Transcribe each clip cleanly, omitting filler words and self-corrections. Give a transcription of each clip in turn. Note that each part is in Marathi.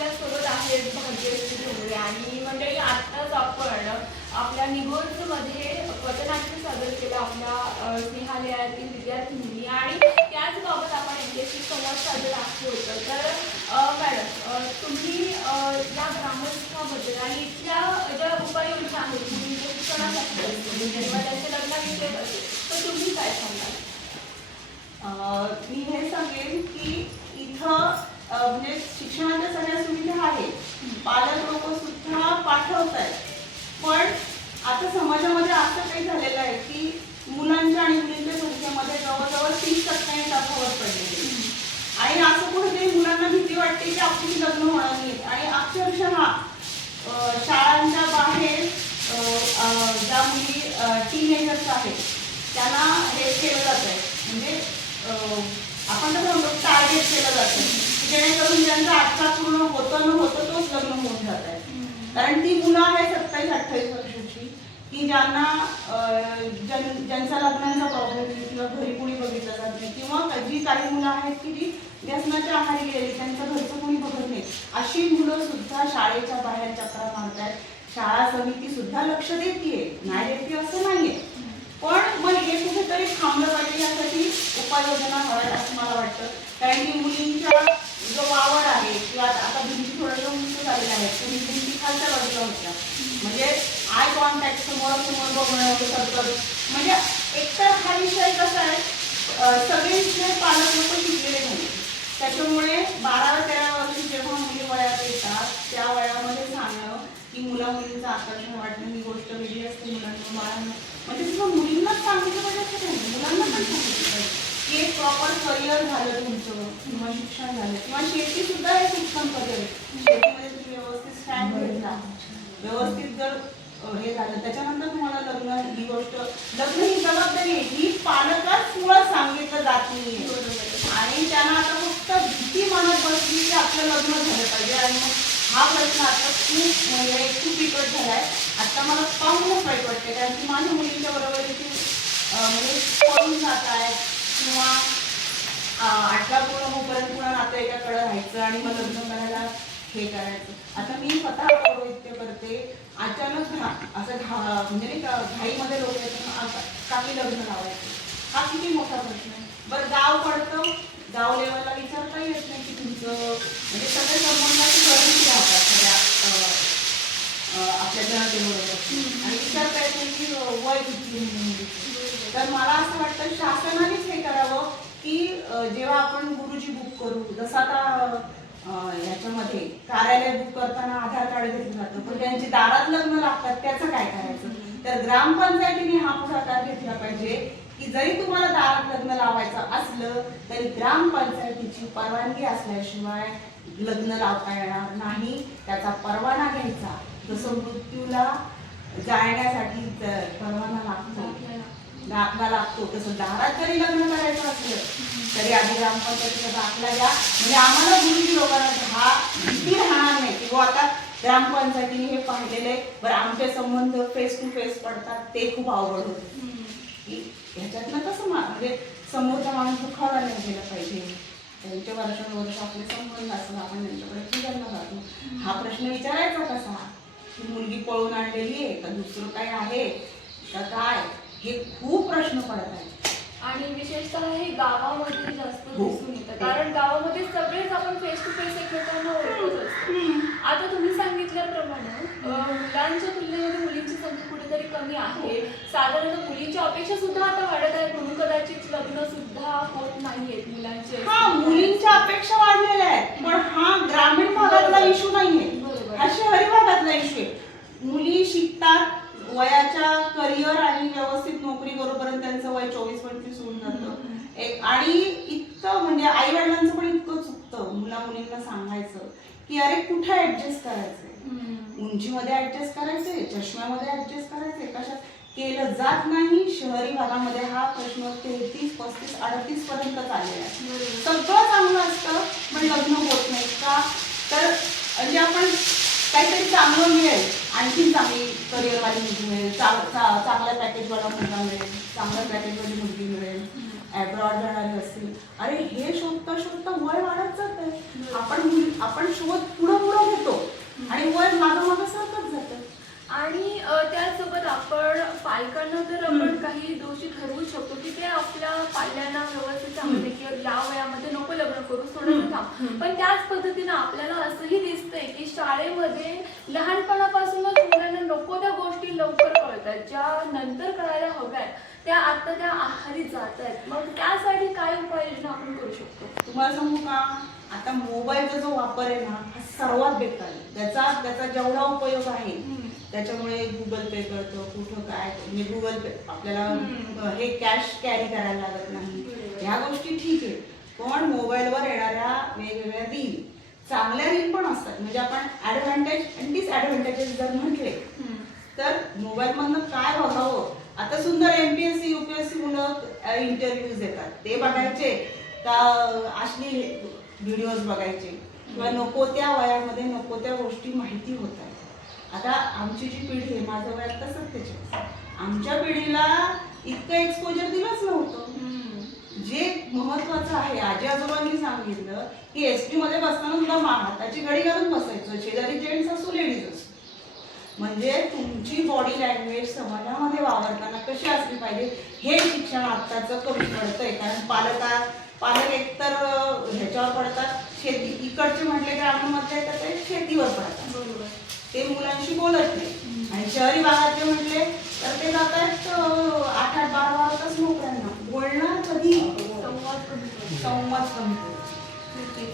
आपल्यासोबत आहेत भाग्यश्री ढोबळे आणि मंडळी आत्ताच आपण आपल्या निगोजमध्ये पथनाट्य सादर केलं आपल्या स्नेहालयातील विद्यार्थिनींनी आणि त्याचबाबत आपण यांच्याशी संवाद साधला होतं. तर मॅडम तुम्ही या ग्रामस्थाबद्दल आणि इथल्या ज्या उपाययोजना आहेत म्हणजे शिक्षणासाठी असतील किंवा त्यांच्या लग्नाविषयक असेल तर तुम्ही काय सांगाल? मी हे सांगेन की इथं म्हणजे शिक्षणाच्या सगळ्या सुविधा आहेत, पालक लोक सुद्धा पाठवत आहेत, पण आता समाजामध्ये असं काही झालेलं आहे की मुलांच्या आणि मुलींच्या संख्येमध्ये जवळजवळ 30% तफावत पडलेली आहे. आणि असं कुठेतरी मुलांना भीती वाटते की आपली लग्न होणार नाहीत आणि अक्षरशः शाळांच्या बाहेर ज्या मुली टीनेजर्स आहेत त्यांना हे केलं जात आहे, म्हणजे आपण तर म्हणतो टार्गेट केलं जातं जेणेकरून ज्यांचा 18 पूर्ण होतं न होतं तोच लग्न होऊन जात आहे. कारण ती मुलं आहेत 27-28 वर्षाची की ज्यांना ज्यांचा लग्नांचा प्रॉब्लेम आहे किंवा घरी कुणी बघितलं जात नाही किंवा जी काही मुलं आहेत की जी व्यसनाच्या आहारी गेलेली त्यांचं घरचं कोणी बघत नाही, अशी मुलं सुद्धा शाळेच्या बाहेर चक्रा मारतात. शाळा समिती सुद्धा लक्ष देते, नाही देते असं नाहीये, पण मग हे कुठेतरी थांबलं पाहिजे यासाठी उपाययोजना हव्या असं मला वाटतं. कारण की मुलींच्या जो वावर आहे किंवा आता भिंती थोडं उंच झालेल्या आहेत तर भिंती खालच्या बाजूला होत्या, म्हणजे आय कॉन्टॅक्ट समोरासमोर बघणं सगळं, म्हणजे एकतर हा विषय कसा आहे सगळे विषय पालक लोक शिकलेले नाही, त्याच्यामुळे 12-13 वर्षी जेव्हा मुली वयात येतात त्या वयामध्ये सांगणं की मुला मुलींचं आकर्षण वाटणं ही गोष्ट वेगळी असते. मुलांना बाळांना म्हणजे तुझं मुलींनाच सांगितलं पाहिजे असं नाही, मुलांना पण सांगितलं पाहिजे की एक प्रॉपर करिअर झालं तुमचं किंवा शिक्षण झालं किंवा शेती सुद्धा हे शिक्षण करिअर, शेतीमध्ये तुम्ही व्यवस्थित स्टँड घेतला, व्यवस्थित जर हे झालं त्याच्यानंतर तुम्हाला लग्न ही गोष्ट, लग्न ही जबाबदारी आहे ही पालकाच मुळात सांगितलं जात नाही आणि त्यांना आता फक्त भीती मनात बसली की आपलं लग्न झालं पाहिजे. आणि मग हा प्रश्न आता खूप बिकट झालाय. आता मला पाहूनच वाईट वाटते कारण की माझ्या मुलींच्या बरोबरीची म्हणजे पळून जात आहेत किंवा 18 पूर्ण होईपर्यंत पुन्हा नातेवाईकाकडे राहायचं आणि मग लग्न करायला हे करायचं. आता मी स्वतः पौरोहित्य करते, अचानक असं म्हणजे नाही का घाईमध्ये लोक येतात काही लग्न लावायचं, हा किती मोठा प्रश्न आहे. बरं गाव पडतं, गाव लेवलला विचारता येत नाही की तुमचं म्हणजे सगळे संबंधाची गरज राहतात सगळ्या आपल्या जनतेबरोबर आणि विचारता येत नाही की वय किती मुली. तर मला असं वाटतं शासनानेच हे करावं की जेव्हा आपण गुरुजी बुक करू, जसं आता याच्यामध्ये कार्यालय बुक करताना आधार कार्ड घेतलं जातं पण त्यांची दारात लग्न लागतात त्याचं काय करायचं. तर ग्रामपंचायतीने हा पुढाकार घेतला पाहिजे की जरी तुम्हाला दारात लग्न लावायचं असलं तरी ग्रामपंचायतीची परवानगी असल्याशिवाय लग्न लावता येणार नाही, त्याचा परवाना घ्यायचा. जसं मृत्यूला जाण्यासाठी परवाना लागतो, दाखला लागतो, तसं दारात जरी लग्न करायचं असलं तरी आधी ग्रामपंचायतीचा दाखला द्या. म्हणजे आम्हाला गुरुजी लोकांना हा भीती राहणार नाही की आता ग्रामपंचायतीने हे पाहिलेले बरं आमचे संबंध फेस टू फेस पडतात ते खूप अवघड होतं की ह्याच्यातनं कसं म्हणजे समोरचा माणूस दुखावला नाही गेला पाहिजे. त्यांच्या वर्षानुवर्ष आपले संबंध असतात, आपण त्यांच्याकडे फिरायला जातो, हा प्रश्न विचारायचा कसा की मुलगी पळून आणलेली आहे का दुसरं काय आहे का काय, हे खूप प्रश्न पडत आहेत. आणि विशेषतः हे गावामध्ये जास्त दिसून येतं कारण गावामध्ये सगळेच आपण फेस टू फेस एकमेकांना ओळखत असतो. आता तुम्ही सांगितल्याप्रमाणे मुलांच्या तुलनेमध्ये मुलींची संख्या कुठेतरी कमी आहे, साधारणतः मुलींच्या अपेक्षा सुद्धा आता वाढत आहेत म्हणून कदाचित लग्न सुद्धा होत नाहीयेत मुलांचे. हा मुलींच्या अपेक्षा वाढलेल्या आहेत पण हा ग्रामीण भागातला इश्यू नाहीये, हा शहरी भागातला इश्यू आहे. मुली शिकतात, वयाच्या करिअर आणि व्यवस्थित नोकरी बरोबर त्यांचं वय 24-25 होऊन जातं आणि इतकं म्हणजे आई वडिलांचं पण इतकं चुकतं मुला मुलींना सांगायचं की अरे कुठे ऍडजस्ट करायचंय, उंचीमध्ये ऍडजस्ट करायचंय, चष्म्यामध्ये ऍडजस्ट करायचंय, कशात केलं जात नाही. शहरी भागामध्ये हा प्रश्न 33, 35, 38 पर्यंत चाललेला आहे. सगळं चांगलं असतं पण लग्न होत नाही का, तर म्हणजे आपण काहीतरी चांगलं मिळेल, आणखी चांगली करिअरवाली मुलगी मिळेल, चांगल्या पॅकेजवाला मुलगा मिळेल, चांगल्या पॅकेजवाली मुलगी मिळेल, ॲब्रॉड जाणारी असतील. अरे हे शोधता शोधता वय वाढत जात आहे. आपण शोध पुढं पण त्याच पद्धतीनं आपल्याला असंही दिसतंय की शाळेमध्ये लहानपणापासूनच मुलांना नको त्या गोष्टी लवकर कळतात, ज्या नंतर कळायला हव्यात त्या आता त्या आहारी जात आहेत. मग त्यासाठी काय उपाययोजना आपण करू शकतो? तुम्हाला सांगू का, आता मोबाईलचा जो वापर आहे ना हा सर्वात बेकार आहे. त्याचा जेवढा उपयोग आहे त्याच्यामुळे गुगल पे करतो, कुठं काय म्हणजे गुगल पे आपल्याला हे कॅश कॅरी करायला लागत नाही, ह्या गोष्टी ठीक आहे. पण मोबाईलवर येणाऱ्या वेगवेगळ्या रील, चांगल्या रील पण असतात, म्हणजे आपण ऍडव्हान्टेज आणि डिसऍडव्हान्टेजेस जर म्हटले तर मोबाईलमधनं काय बघावं. आता सुंदर MPSC UPSC मुलं इंटरव्ह्यूज देतात, ते बघायचे का अश्लील व्हिडिओज बघायचे किंवा नको त्या वयामध्ये नको त्या गोष्टी माहिती होत आहेत. आता आमची जी पिढी आहे, माझं वय आता 47, आमच्या पिढीला इतकं एक्सपोजर दिलंच नव्हतं. जे महत्वाचं आहे, आजी आजोबांनी सांगितलं की एसटी मध्ये बसताना सुद्धा हाताची घडी घालून बसायचं, शेजारी जेंट्स असो लेडीज असो. म्हणजे तुमची बॉडी लँग्वेज समाजामध्ये वावरताना कशी असली पाहिजे हे शिक्षण आत्ताचं कमी पडतंय. कारण पालक एकतर ह्याच्यावर पडतात, शेती इकडचे म्हटले ग्रामीणमध्ये तर ते शेतीवर पडतात, बरोबर, ते मुलांशी बोलत नाही. आणि शहरी भागातले म्हटले तर ते जात आहेत 8-8-12 तास नोकऱ्यांना, बोलणं कधी संवाद कमी होतो.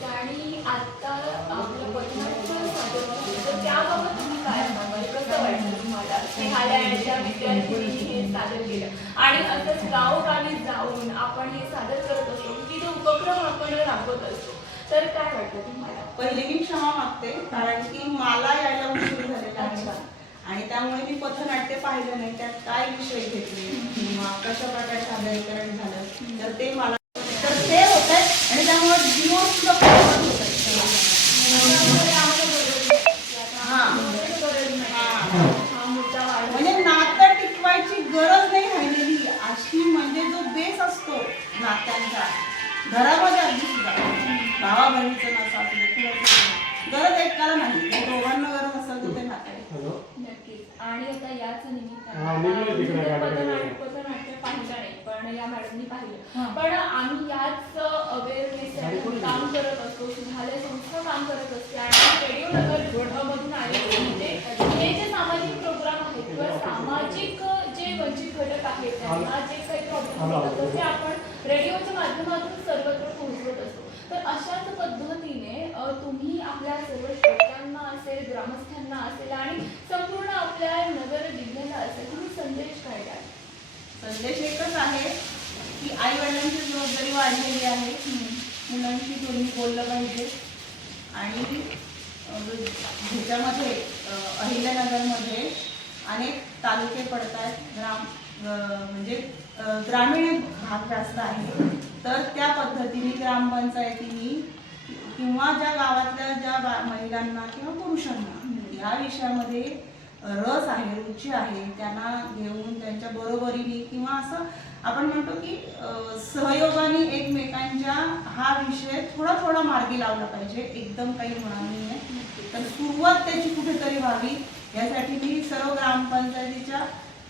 आणि आता आपलं पथनाट्य सादर केलं, तर त्याबाबत तुम्ही काय सांगाल? कसं वाटतं तुम्हाला? स्नेहालयाच्या विद्यार्थ्यांनी हे सादर केलं आणि असंच गावोगावी जाऊन आपण हे सादर करत असतो, विविध उपक्रम आपण राबवत असतो, तर काय वाटतं तुम्हाला? पहिले मी क्षमा मागते, कारण की मला यायला उशीर झालेला आहे आणि त्यामुळे मी पथनाट्य पाहिलं नाही, त्यात काय विषय घेतले किंवा कशा प्रकारे सादरीकरण झालं तर ते मला तर ते होत आहे. आणि त्यामुळे जीवन सुद्धा प्रभावित होत आहे. म्हणजे नातं टिकवायची गरज नाही राहिलेली अशी, म्हणजे जो बेस असतो नात्यांचा घरामध्ये अगदी सुद्धा भावा बहिणीचं नसं असू दे, गरज एकाला नाही, दोघांना गरज असेल तर ते नातं नक्कीच. आणि आता याच निमित्तानं पथनाट्य पाहिलं नाही, पण या मॅडमनी पाहिलं, पण आम्ही याच अवेअरनेस काम करत असतो, स्नेहालय संस्था काम करत असते आणि रेडिओ नगर मधून आले म्हणजे हे जे सामाजिक प्रोग्राम आहेत किंवा सामाजिक जे वंचित घटक आहेत त्यांना जे काही प्रॉब्लेम होतात ते आपण रेडिओच्या माध्यमातून सर्वत्र पोहोचवत असतो. तर अशाच पद्धतीने तुम्ही आपल्या सर्व श्रोत्यांना असेल, ग्रामस्थांना असेल आणि संपूर्ण आपल्या नगर जिल्ह्याला असेल तुम्ही संदेश काय द्याल? संदेश एकच आहे की आई वडिलांची जबाबदारी वाढलेली आहे, मुलांशी दोन्ही बोललं पाहिजे. आणि ह्याच्यामध्ये अहिल्यानगरमध्ये अनेक तालुके पडत आहेत, म्हणजे ग्रामीण भाग जास्त आहे, तर त्या पद्धतीने ग्रामपंचायतींनी किंवा ज्या गावातल्या ज्या महिलांना किंवा पुरुषांना या विषयामध्ये रस आहे, रुची आहे, त्यांना घेऊन त्यांच्या बरोबरीने किंवा असं आपण म्हणतो की सहयोगाने एकमेकांच्या हा विषय थोडा थोडा मार्गी लावला पाहिजे. एकदम काही होणार नाही आहे, तर सुरुवात त्याची कुठेतरी व्हावी यासाठी मी सर्व ग्रामपंचायतीच्या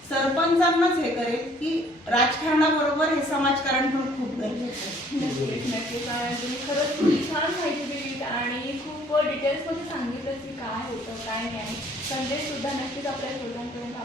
सरपंचांनाच हे करेल की राजकारणाबरोबर हे समाजकारण पण खूप गरजेचं आहे. नक्कीच. तुम्ही खरंच खूप छान माहिती दिली आणि खूप डिटेल्समध्ये सांगितलं की काय होतं काय नाही, आणि संदेश सुद्धा नक्कीच आपल्या श्रोत्यांपर्यंत